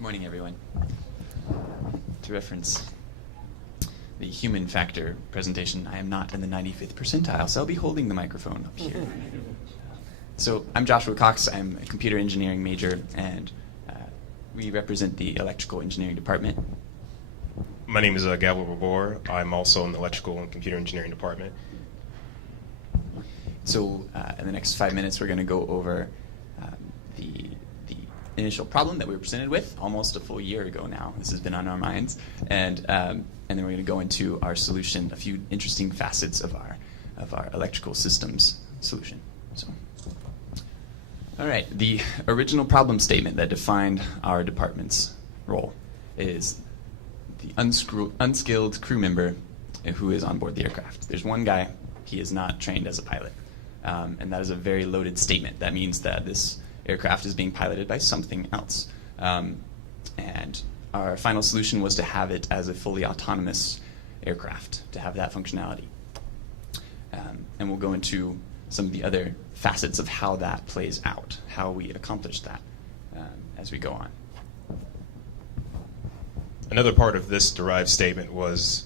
Good morning, everyone. To reference the human factor presentation, I am not in the 95th percentile, so I'll be holding the microphone up here. So I'm Joshua Cox. I'm a computer engineering major, and we represent the electrical engineering department. My name is Gabriel Babor. I'm also in the electrical and computer engineering department. So in the next 5 minutes, we're going to go over the initial problem that we were presented with almost a full year ago now. This has been on our minds. And then we're going to go into our solution, a few interesting facets of our electrical systems solution. So, all right, the original problem statement that defined our department's role is the unskilled crew member who is on board the aircraft. There's one guy, he is not trained as a pilot. And that is a very loaded statement. That means that this aircraft is being piloted by something else. And our final solution was to have it as a fully autonomous aircraft, to have that functionality. And we'll go into some of the other facets of how that plays out, how we accomplish that as we go on. Another part of this derived statement was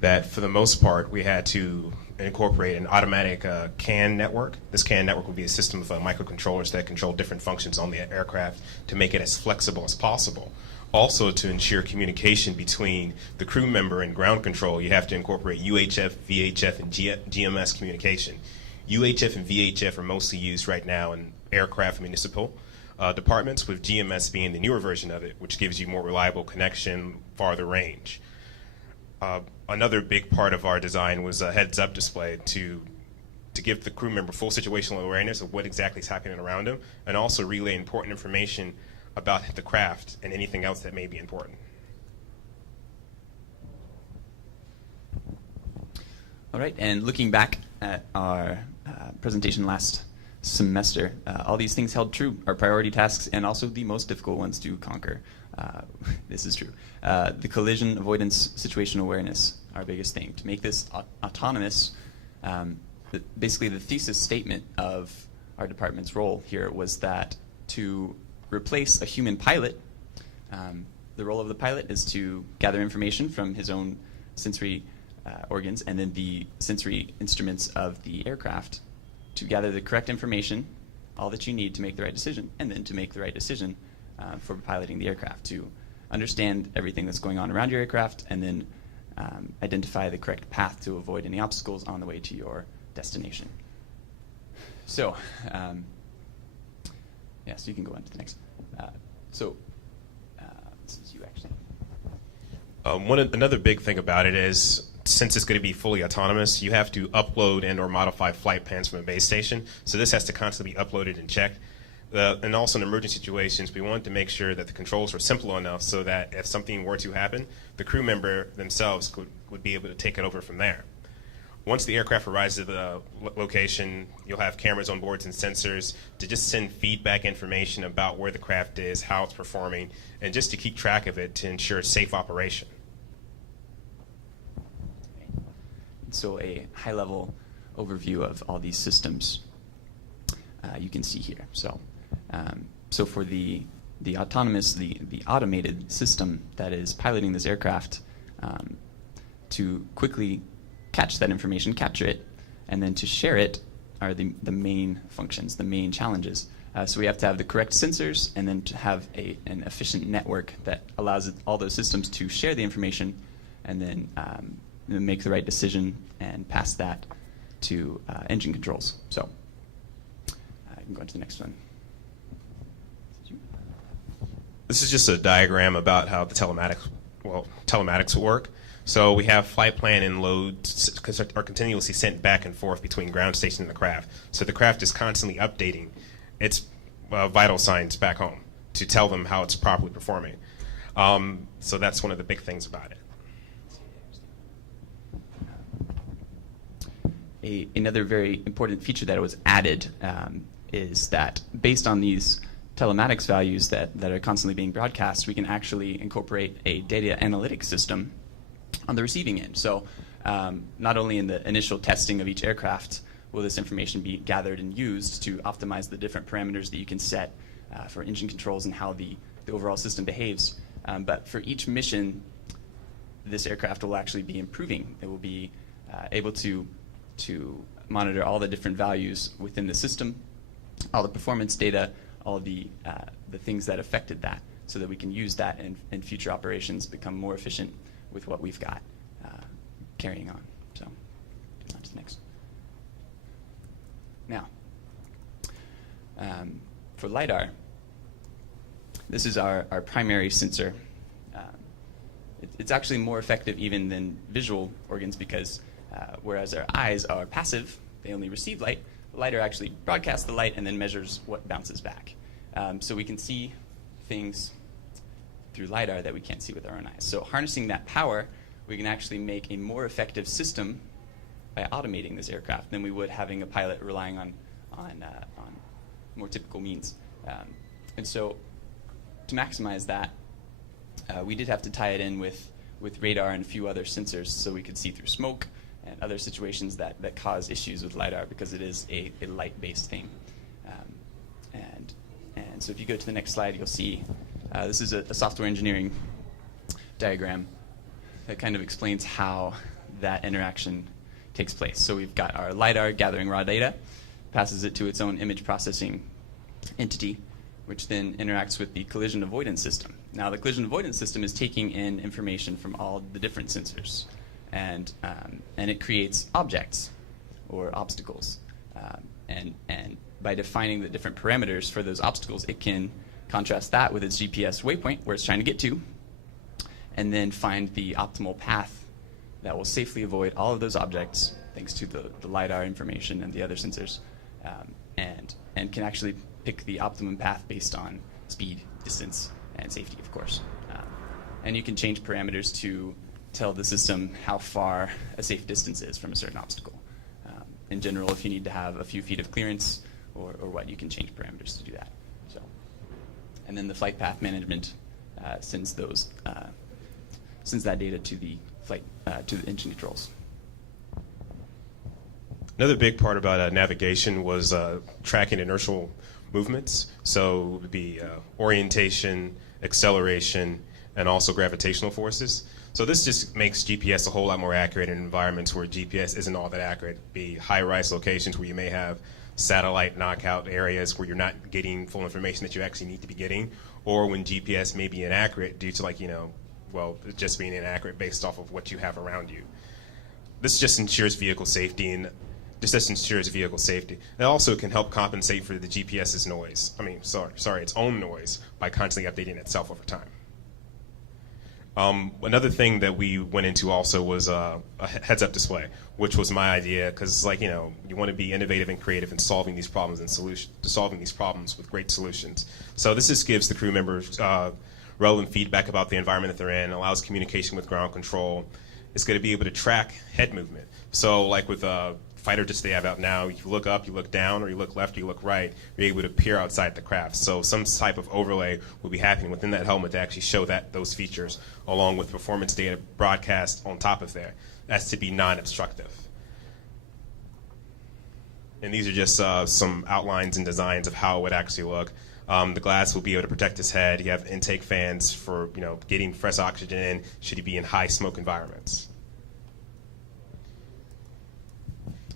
that for the most part we had to incorporate an automatic CAN network. This CAN network will be a system of microcontrollers that control different functions on the aircraft to make it as flexible as possible. Also, to ensure communication between the crew member and ground control, you have to incorporate UHF, VHF, and GMS communication. UHF and VHF are mostly used right now in aircraft municipal departments, with GMS being the newer version of it, which gives you more reliable connection, farther range. Another big part of our design was a heads-up display to give the crew member full situational awareness of what exactly is happening around them, and also relay important information about the craft and anything else that may be important. All right, and looking back at our presentation last semester, all these things held true, our priority tasks and also the most difficult ones to conquer. This is true. The collision avoidance situational awareness, our biggest thing. To make this autonomous, basically the thesis statement of our department's role here was that to replace a human pilot, the role of the pilot is to gather information from his own sensory organs and then the sensory instruments of the aircraft to gather the correct information, all that you need to make the right decision, and then to make the right decision for piloting the aircraft, to understand everything that's going on around your aircraft and then identify the correct path to avoid any obstacles on the way to your destination. So, so you can go on to the next. This is you actually. Another big thing about it is, since it's going to be fully autonomous, you have to upload and or modify flight plans from a base station. So this has to constantly be uploaded and checked. And also in emergency situations, we wanted to make sure that the controls were simple enough so that if something were to happen, the crew member themselves would be able to take it over from there. Once the aircraft arrives at the location, you'll have cameras on boards and sensors to just send feedback information about where the craft is, how it's performing, and just to keep track of it to ensure safe operation. So a high-level overview of all these systems you can see here. So for the autonomous, the automated system that is piloting this aircraft, to quickly catch that information, capture it, and then to share it are the main functions, the main challenges. So we have to have the correct sensors and then to have an efficient network that allows all those systems to share the information and then make the right decision and pass that to engine controls. So I can go on to the next one. This is just a diagram about how the telematics work. So we have flight plan and loads are continuously sent back and forth between ground station and the craft. So the craft is constantly updating its vital signs back home to tell them how it's properly performing. So that's one of the big things about it. Another very important feature that was added is that based on these telematics values that are constantly being broadcast, we can actually incorporate a data analytics system on the receiving end. So not only in the initial testing of each aircraft will this information be gathered and used to optimize the different parameters that you can set for engine controls and how the the overall system behaves. But for each mission, this aircraft will actually be improving. It will be able to monitor all the different values within the system, all the performance data, all of the things that affected that, so that we can use that in future operations, become more efficient with what we've got carrying on. So, on to the next. Now, for LiDAR, this is our primary sensor. It's actually more effective even than visual organs because whereas our eyes are passive, they only receive light, the LiDAR actually broadcasts the light and then measures what bounces back. So we can see things through LiDAR that we can't see with our own eyes. So harnessing that power, we can actually make a more effective system by automating this aircraft than we would having a pilot relying on more typical means. And so to maximize that, we did have to tie it in with radar and a few other sensors so we could see through smoke and other situations that cause issues with LiDAR because it is a light-based thing. And so if you go to the next slide, you'll see this is a software engineering diagram that kind of explains how that interaction takes place. So we've got our LiDAR gathering raw data, passes it to its own image processing entity, which then interacts with the collision avoidance system. Now, the collision avoidance system is taking in information from all the different sensors, and it creates objects or obstacles. And by defining the different parameters for those obstacles, it can contrast that with its GPS waypoint, where it's trying to get to, and then find the optimal path that will safely avoid all of those objects, thanks to the LiDAR information and the other sensors, and can actually pick the optimum path based on speed, distance, and safety, of course. And you can change parameters to tell the system how far a safe distance is from a certain obstacle. In general, if you need to have a few feet of clearance or what, you can change parameters to do that. So, and then the flight path management sends that data to the to the engine controls. Another big part about navigation was tracking inertial movements. So it would be orientation, acceleration, and also gravitational forces. So this just makes GPS a whole lot more accurate in environments where GPS isn't all that accurate. Be high-rise locations where you may have satellite knockout areas where you're not getting full information that you actually need to be getting, or when GPS may be inaccurate due to just being inaccurate based off of what you have around you. This just ensures vehicle safety and It also can help compensate for the GPS's noise. Its own noise by constantly updating itself over time. Another thing that we went into also was a heads-up display, which was my idea because, you want to be innovative and creative in solving these problems with great solutions. So this just gives the crew members relevant feedback about the environment that they're in, allows communication with ground control. It's going to be able to track head movement. So, like with fighter jets they have out now, you look up, you look down, or you look left, or you look right, you're able to peer outside the craft. So some type of overlay will be happening within that helmet to actually show those features, along with performance data broadcast on top of there. That's to be non-obstructive. And these are just some outlines and designs of how it would actually look. The glass will be able to protect his head. You have intake fans for getting fresh oxygen in should he be in high smoke environments.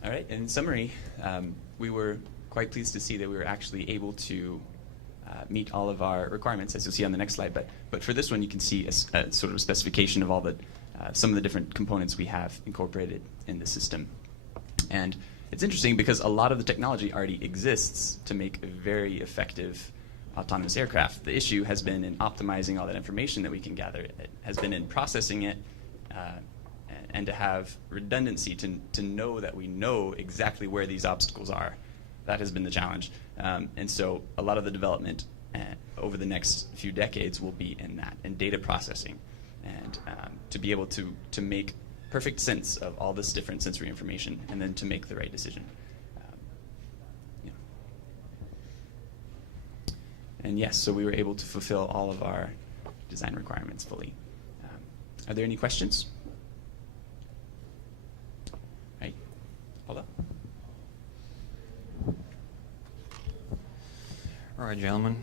All right, in summary, we were quite pleased to see that we were actually able to meet all of our requirements, as you'll see on the next slide. But for this one, you can see a sort of a specification of all some of the different components we have incorporated in the system. And it's interesting because a lot of the technology already exists to make a very effective autonomous aircraft. The issue has been in optimizing all that information that we can gather. It has been in processing it and to have redundancy, to know that we know exactly where these obstacles are. That has been the challenge. And so a lot of the development over the next few decades will be in that, in data processing, and to be able to make perfect sense of all this different sensory information and then to make the right decision. And yes, so we were able to fulfill all of our design requirements fully. Are there any questions? Right. Hold up. All right, gentlemen.